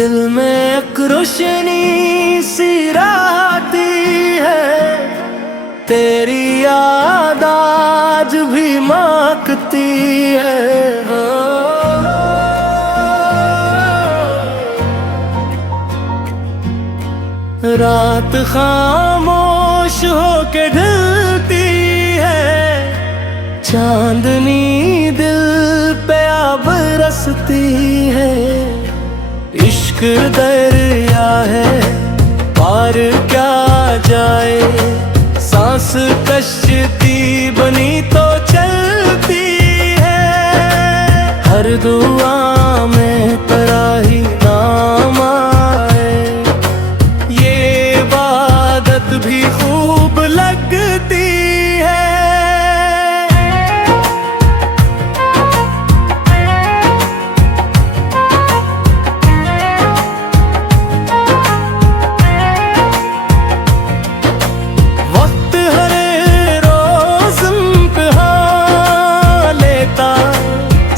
दिल में एक रोशनी सी राती है, तेरी याद आज भी महकती है। रात खामोश होके ढलती है, चांदनी दिल पे अब बरसती है। इश्क दरिया है पार क्या जाए, सांस कश्ती बनी तो चलती है। हर दुआ में तेरा ही नाम आए, ये इबादत भी खूब लगती है।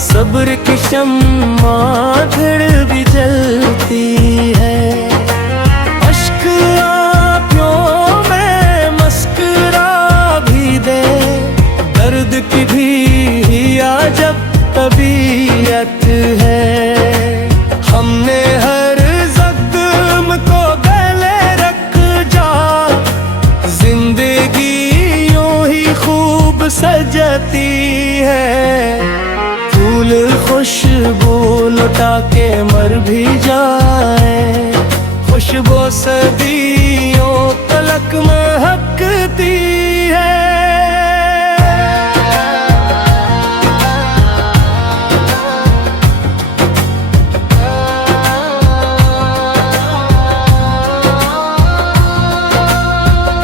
सब्र की शम्मा फिर भी जलती है। अश्क आँखों में मस्कुरा भी दे, दर्द की भी अजब तबीयत है। हमने हर जख्म को गले रख जा, जिंदगी यूं ही खूब सजती है। फूल खुशबू लुटा के मर भी जाए, खुशबू सदियों तलक महकती है।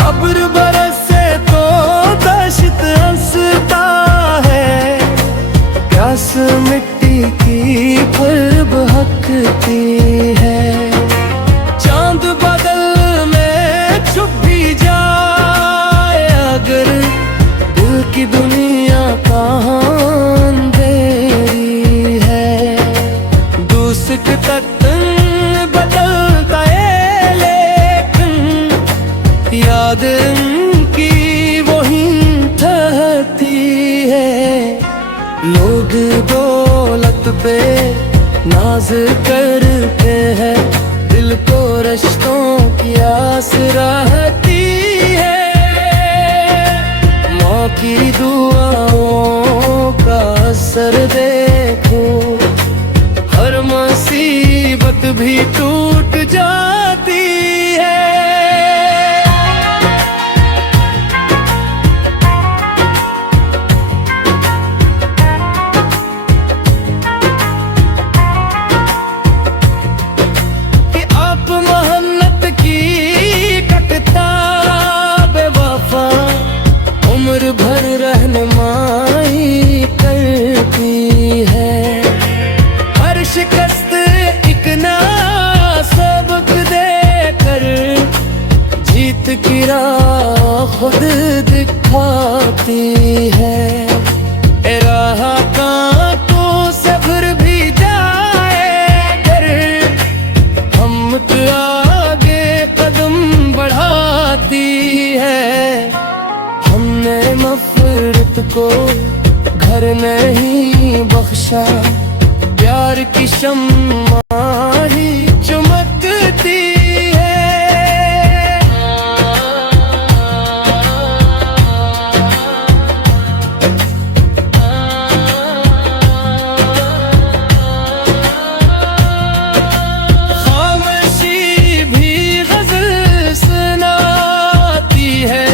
अब्र बरसे तो दश्त हंसता है, प्यास मिट्टी की फिर बहकती है। चांद बदल में छुप भी जाए अगर, दिल की दुनिया कहाँ अंधेरी है। दूसक तक बदलता है लेकिन याद की वही ठहरती है। लोग दौलत पे नाज करते हैं, दिल को रिश्तों की आस रहती है। माँ की दुआओं का असर देखो, हर मुसीबत भी टूट जाती है। उम्र भर रहनुमाई करती है, हर शिकस्त एक नया सबक देकर, जीत की राह खुद दिखाती है। राह कांटों से फिर भी जाए कर, हिम्मत आगे कदम बढ़ाती है। हमने नफरत को घर नहीं बख्शा, प्यार की शम्मा ही चमकती है। खामोशी भी गज़ल सुनाती है,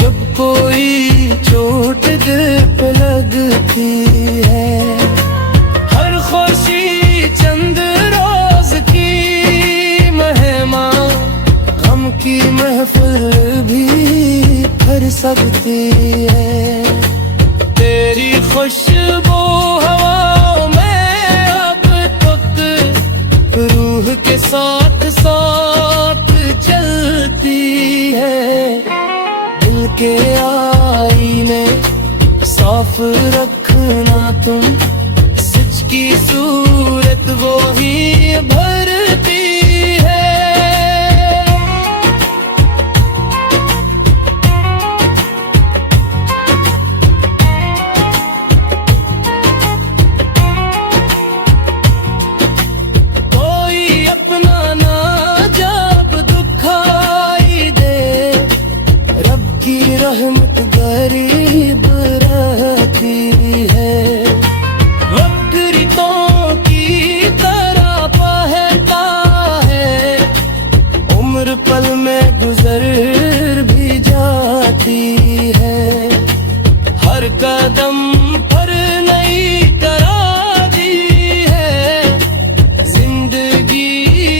जब कोई चोट दिल पे लगती है। हर खुशी चंद रोज की मेहमान, गम की महफिल भी कर सकती है। तेरी खुशबू हवाओं में अब तक रूह के साथ साथ चलती है। दिल के आईने साफ रखना तुम, सच की सूरत वो ही भर पल में गुजर भी जाती है। हर कदम पर नई तराजी है, जिंदगी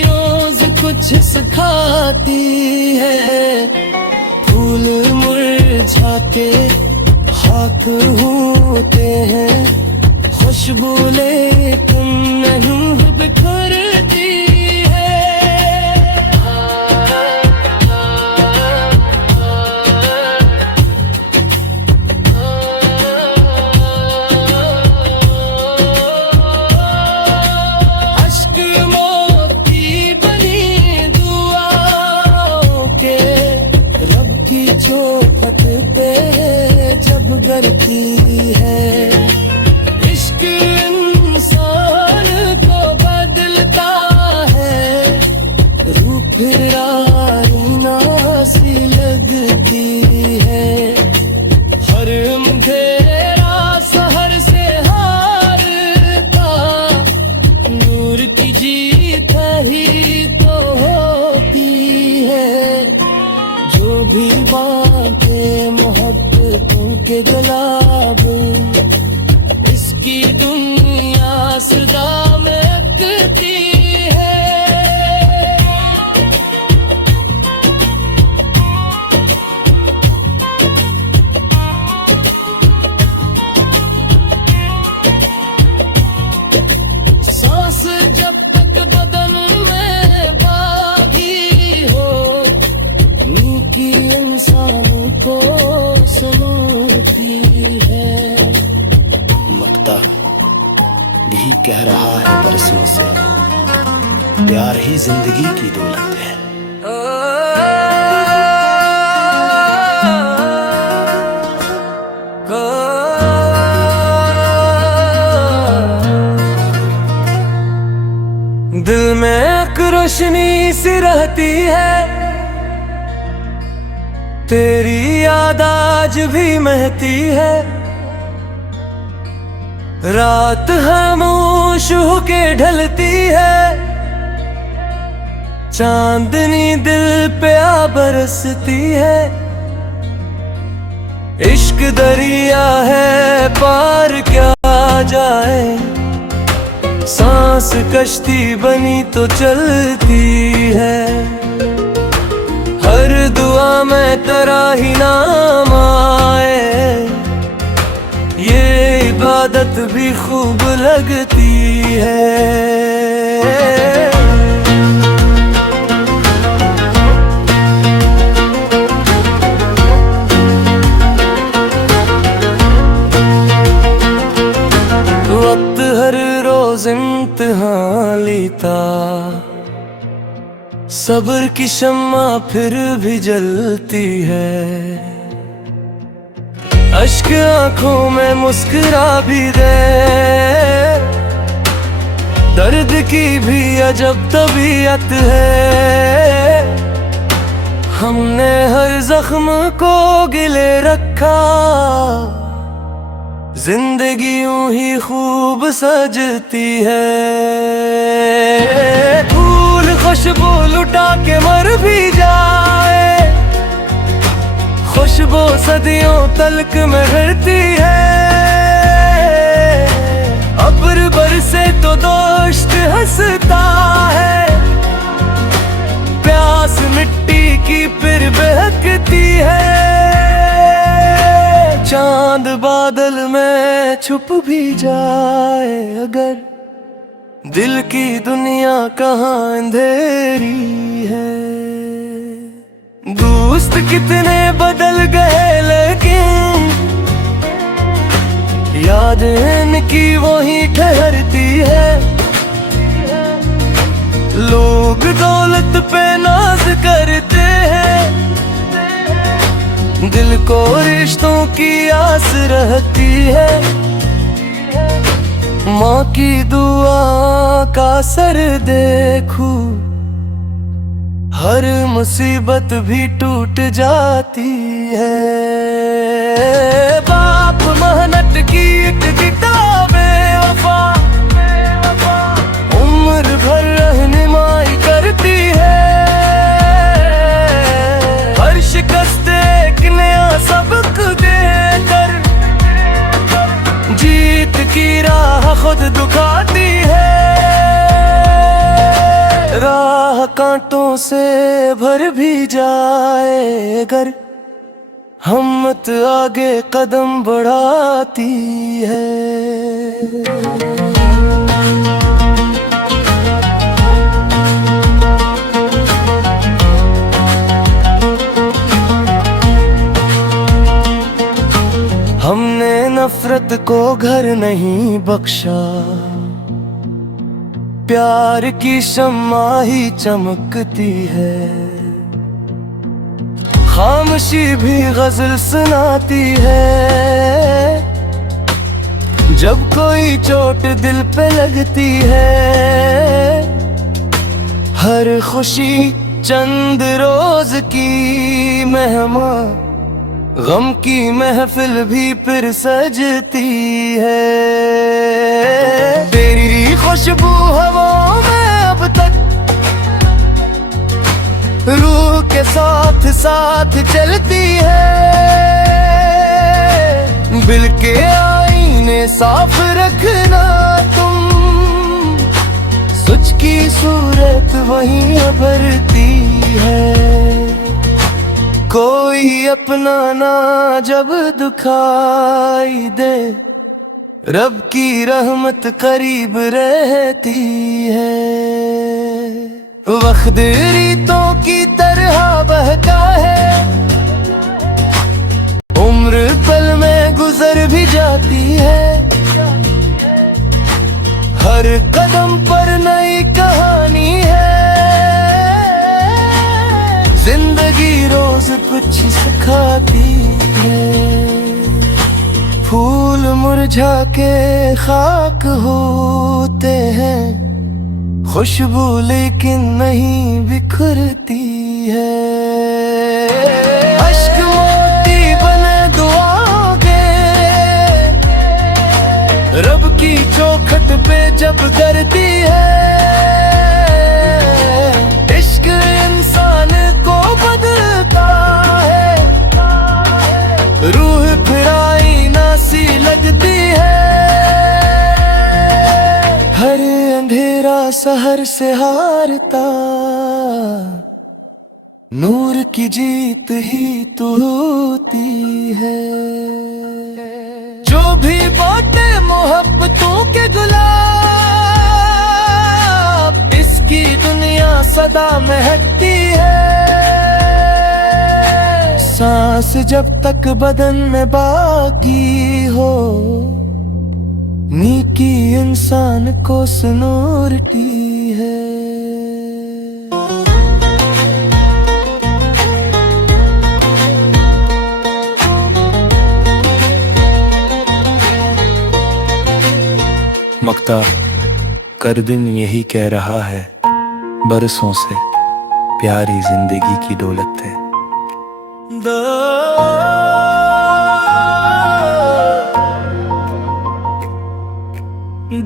रोज कुछ सिखाती है। फूल मुरझा के खाक होते हैं, खुशबू लेकिन नहीं बिखरती है। अश्क मोती बनी दुआओं के, रब की चौखट पे जब गिरती है। इश्क इंसान को बदलता है, रूप फिर आईना सी लगती है। हर अंधेरा सहर से हारता, नूर की जीत ही तो होती है। जो भी बातें मोहब्बतों के जलाब, इसकी दुनिया सदा महकती है। सांस जब तक बदन में बाकी हो, नीकी इंसान को सुनती है। मकता भी कह रहा है बरसों से, प्यार ही जिंदगी की दौलत है। दिल में एक रोशनी सी रहती है, तेरी याद आज भी महती है। रात खामोश होके ढलती है, चांदनी दिल पे आ बरसती है। इश्क दरिया है पार क्या जाए, सांस कश्ती बनी तो चलती है। हर दुआ में तेरा ही नाम आए, ये इबादत भी खूब लगती है। वक्त हर रोज इम्तिहान लेता, सब्र की शम्मा फिर भी जलती है। अश्क आंखों में मुस्कुरा भी दे, दर्द की भी अजब तबीयत है। हमने हर जख्म को गिले रखा, जिंदगी यूं ही खूब सजती है। फूल खुशबू लुटा के मर भी जाए, खुशबू सदियों तलक में रहती है। अब्र बरसे तो दोस्त हंसता है, प्यास मिट्टी की फिर बहकती है। चांद बादल में छुप भी जाए अगर, दिल की दुनिया कहाँ अंधेरी है। दोस्त कितने बदल गए लेकिन याद इनकी वही ठहरती है। लोग दौलत पे नाज करते हैं, दिल को रिश्तों की आस रहती है। माँ की दुआ का असर देखूं, हर मुसीबत भी टूट जाती है। बाप मेहनत की एक किताब वफा, उम्र भर रहनुमाई करती है। की राह खुद दुखाती है, राह कांटों से भर भी जाए अगर हिम्मत आगे कदम बढ़ाती है। हमने नफरत को घर नहीं बख्शा, प्यार की शम्मा ही चमकती है। खामोशी भी गजल सुनाती है, जब कोई चोट दिल पे लगती है। हर खुशी चंद रोज की मेहमान, गम की महफिल भी फिर सजती है। तेरी खुशबू हवाओं में अब तक रूह के साथ साथ चलती है। दिल के आईने साफ रखना तुम, सच की सूरत वहीं उभरती है। कोई अपना ना जब दुखाई दे, रब की रहमत करीब रहती है। वक्त रीतों की तरह बहता है, उम्र पल में गुजर भी जाती है। हर कदम पर नई कहानी है, जिंदगी रोज कुछ सिखाती है। फूल मुरझा के खाक होते हैं, खुशबू लेकिन नहीं बिखरती है। अश्क मोती बने दुआओं के, रब की चौखट पे जब करती है। इश्क इंसान को बदलता है, रूह फिर आईना सी लगती है। हर अंधेरा सहर से हारता, नूर की जीत ही तो होती है। जो भी बाटे मोहब्बतों के गुलाब, इसकी दुनिया सदा महकती है। सांस जब तक बदन में बाकी हो, नीकी इंसान को सुनूरती है। मक्ता कर दिन यही कह रहा है, बरसों से प्यारी जिंदगी की दौलत है।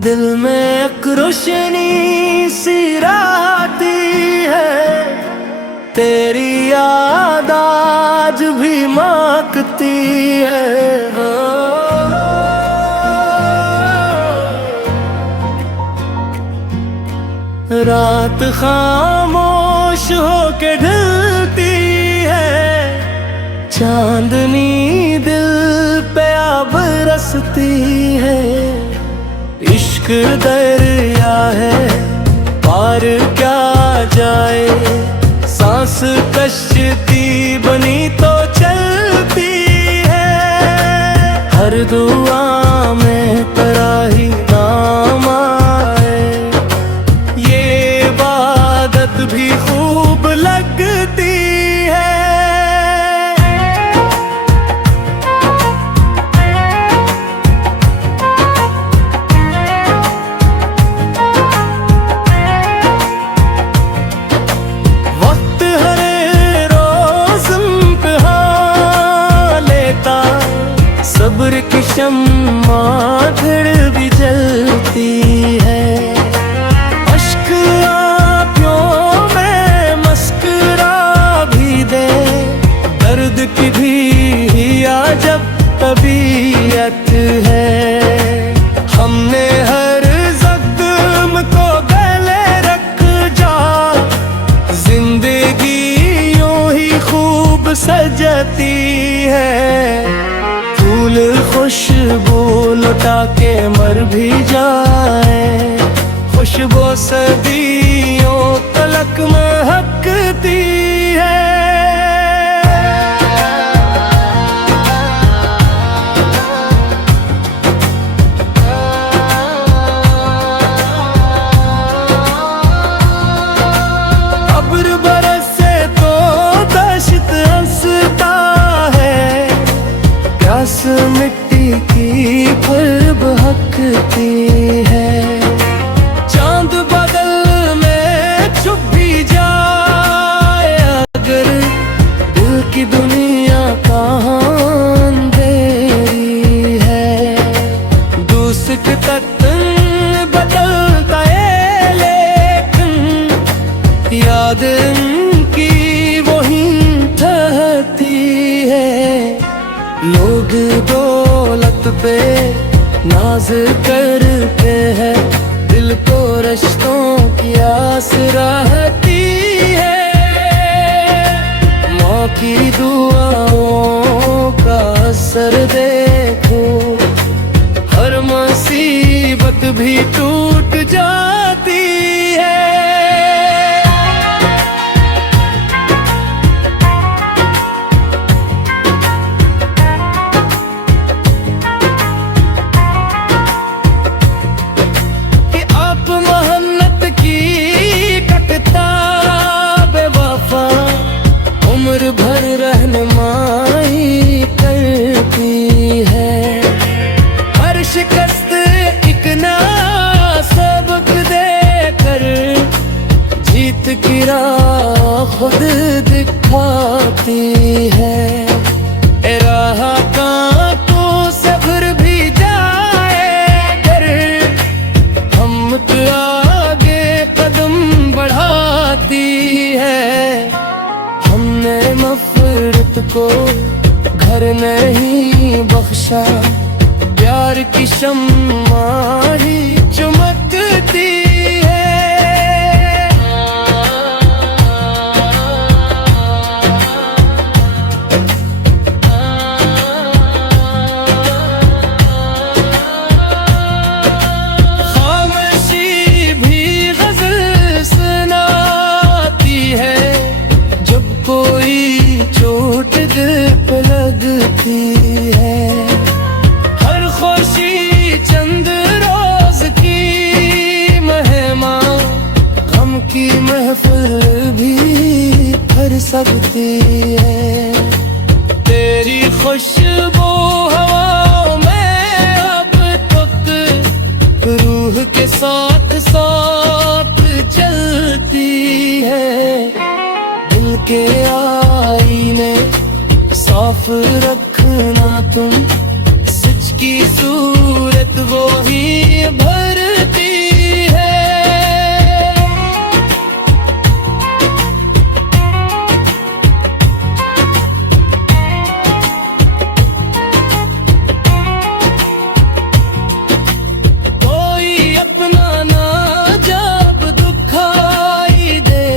दिल में एक रोशनी सी आती है, तेरी याद आज भी महकती है। रात खामोश होके ढलती है, चांदनी दिल पे अब बरसती है। इश्क दरिया है पार क्या जाए, सांस कश्ती बनी तो चलती है। हर दुआ में तराही नाम आए, ये इबादत भी खूब लगती है। सब्र की शम्मा फिर भी जलती है। अश्क आँखों में मस्कुरा भी दे, दर्द की भी या जब तबीयत है। हम सजती है। फूल खुशबू लुटा के मर भी जाए, खुशबू सदियों तलक महकती है। अब्र बरसे तो दश्त हंसता है, प्यास मिट्टी की फिर बहकती है। चांद बदल में छुप भी जाए अगर, दिल की दुनिया कहाँ अंधेरी है। दूसक तत्न बदलता है लेकिन याद की वही ठहरती है। लोग दौलत पे नाज करते हैं, दिल को रिश्तों की आस रहती है। माँ की दुआओं का असर देखो, हर मुसीबत भी टूट जाती है। उम्र भर रहनुमाई करती है, हर शिकस्त एक नया सबक देकर जीत की राह खुद दिखाती है। राह कांटों से भर भी जाए कर, हम तो आगे कदम बढ़ाती है। हमने मफरत को घर नहीं बख्शा, प्यार की शम्मा ही चमकती है। खामोशी भी गज़ल सुनाती है, जब कोई चोट दिल पे लगती है। हर खुशी चंद रोज की मेहमान, गम की महफिल भी भर सकती है। तेरी खुशबू हवाओं में अब तक रूह के साथ साथ चलती है। दिल के आईने साफ रखना तुम, सच की सूरत वो ही भरती है। कोई अपना ना जब दुखाई दे,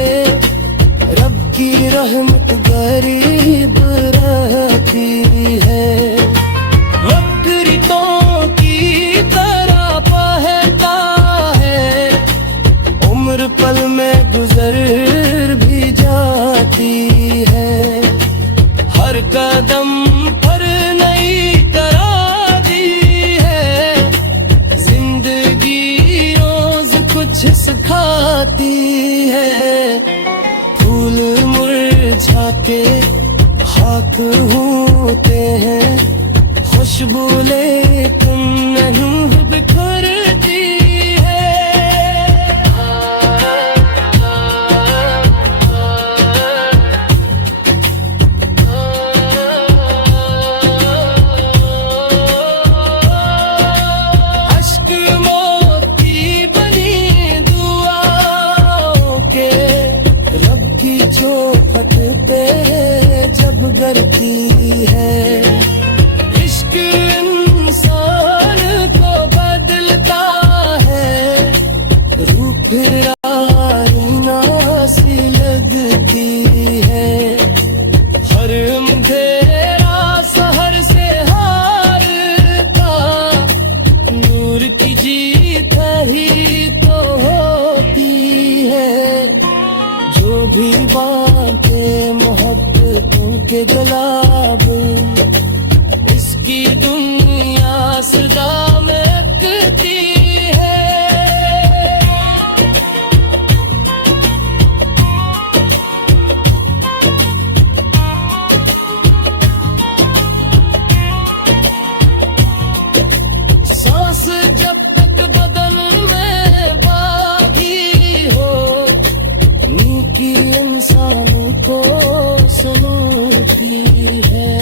रब की रहमत गरीब रहती है। वक्त रितों की तरह बहता है, उम्र पल में गुजर भी जाती है। हर कदम पर नई तरादी है, जिंदगी रोज कुछ सिखाती है। फूल मुरझाते खाक होते हैं, खुशबू लेकिन नहीं बिखरती है। अश्क मोती बनी दुआओं के, रब की चौखट पे जब गिरती है। इश्क इंसान को बदलता है, रूप फिर आईना सी लगती है। हर के गुलाब इसकी दुनिया सदा महकती है। सांस जब तक बदन में बाकी हो नीकी इंसान को सुनती है।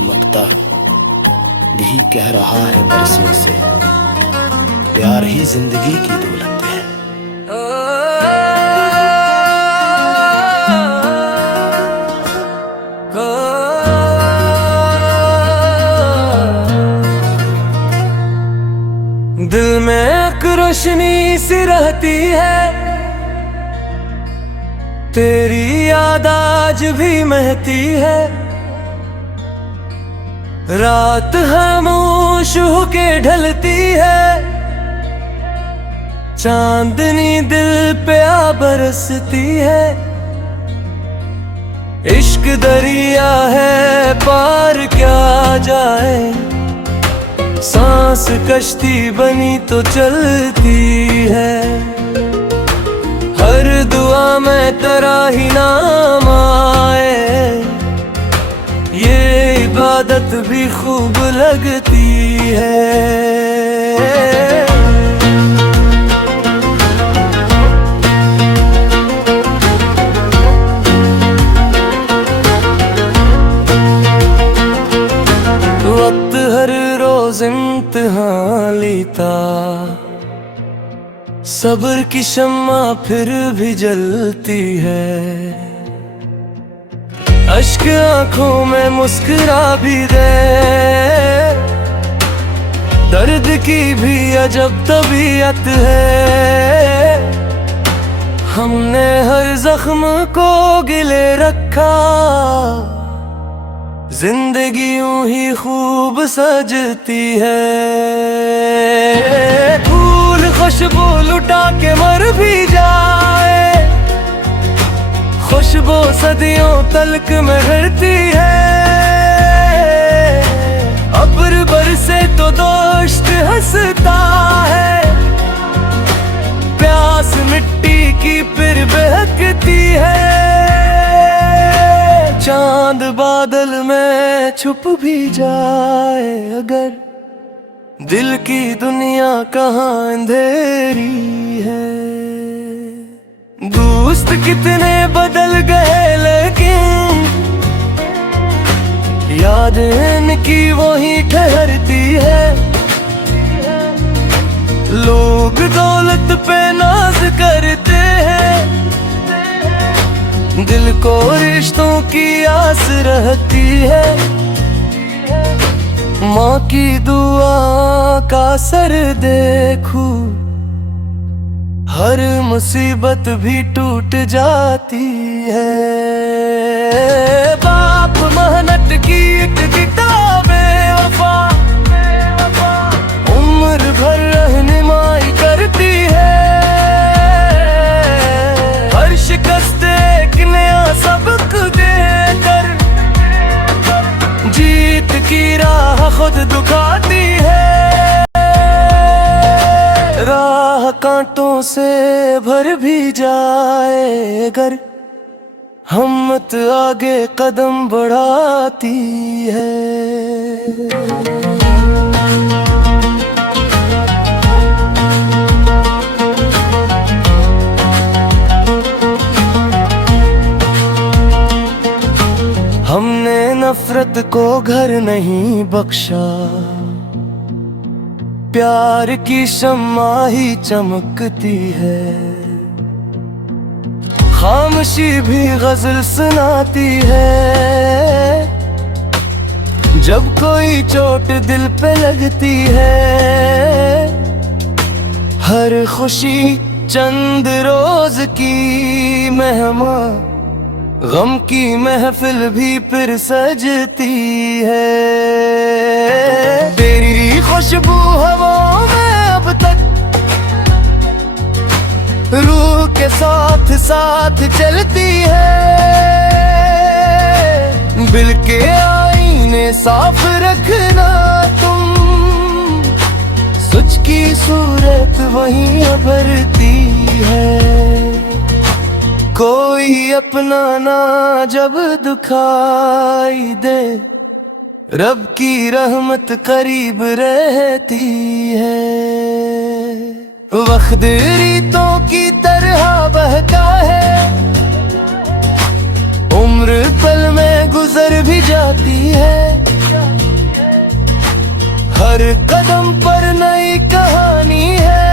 मकता यही कह रहा है बरसों से, प्यार ही जिंदगी की दौलत है। दिल में एक रोशनी सी रहती है, तेरी याद आज भी महती है। रात खामोश होके ढलती है, चांदनी दिल पे आ बरसती है। इश्क दरिया है पार क्या जाए, सांस कश्ती बनी तो चलती है। हर दुआ में तेरा ही नाम आए, ये इबादत भी खूब लगती है। वक्त हर रोज इम्तिहान लेता, सब्र की शम्मा फिर भी जलती है। अश्क आंखों में मुस्कुरा भी दे, दर्द की भी अजब तबीयत है। हमने हर जख्म को गिले रखा, जिंदगी यूं ही खूब सजती है। फूल खुशबू लुटा के मर भी जाए, खुशबू सदियों तलक में घरती है। अब्र बरसे तो दोस्त हंसता है, प्यास मिट्टी की फिर बहकती है। चांद बादल में छुप भी जाए अगर, दिल की दुनिया कहाँ अंधेरी है। दोस्त कितने बदल गए लेकिन याद इनकी वही ठहरती है। लोग दौलत पे नाज करते हैं, दिल को रिश्तों की आस रहती है। माँ की दुआ का असर देखूं, हर मुसीबत भी टूट जाती है। बाप मेहनत की एक किताब वफा, उम्र भर रहनुमाई करती है। हर शिकस्त एक नया सबक देकर, जीत की राह खुद दुखाती है। राह कांटों से भर भी जाए अगर, हिम्मत आगे कदम बढ़ाती है। हमने नफरत को घर नहीं बख्शा, प्यार की शम्मा ही चमकती है। खामोशी भी गजल सुनाती है, जब कोई चोट दिल पे लगती है। हर खुशी चंद रोज की मेहमान, गम की महफिल भी फिर सजती है। तेरी खुशबू हवाओं में अब तक रूह के साथ साथ चलती है। साफ रखना तुम, सच की सूरत वहीं उभरती है। कोई अपना ना जब दुखाई दे, रब की रहमत करीब रहती है। वक्त रीतों की तरह बहता है, उम्र पल में गुजर भी जाती है। हर कदम पर नई कहानी है,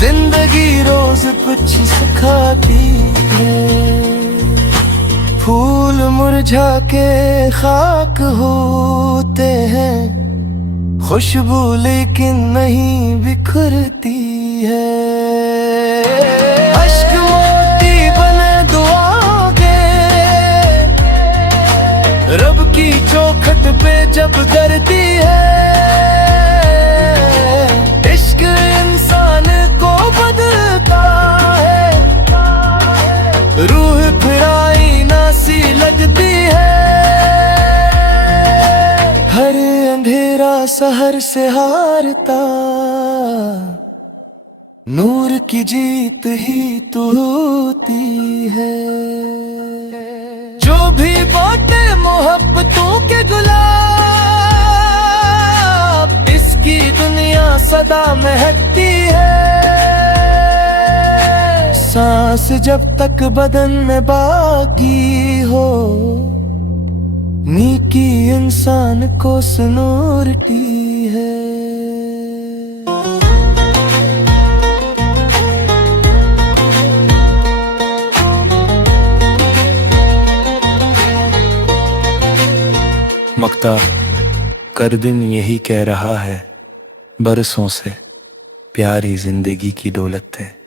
जिंदगी रोज कुछ सिखाती है। फूल मुरझा के खाक होते हैं, खुशबू लेकिन नहीं बिखरती है। अश्क मोती बने दुआ के, रब की चौखट पे जब करती है। इश्क इंसान को बदलता है, रूह फिर आईना सी लगती है। हर अंधेरा सहर से हारता, नूर की जीत ही तो होती है। जो भी बाटे मोहब्बतों के गुलाब, इसकी दुनिया सदा महकती है। सांस जब तक बदन में बाकी हो, नेकी इंसान को सुनूरती है। मक्ता कर दिन यही कह रहा है, बरसों से प्यार ही जिंदगी की दौलत है।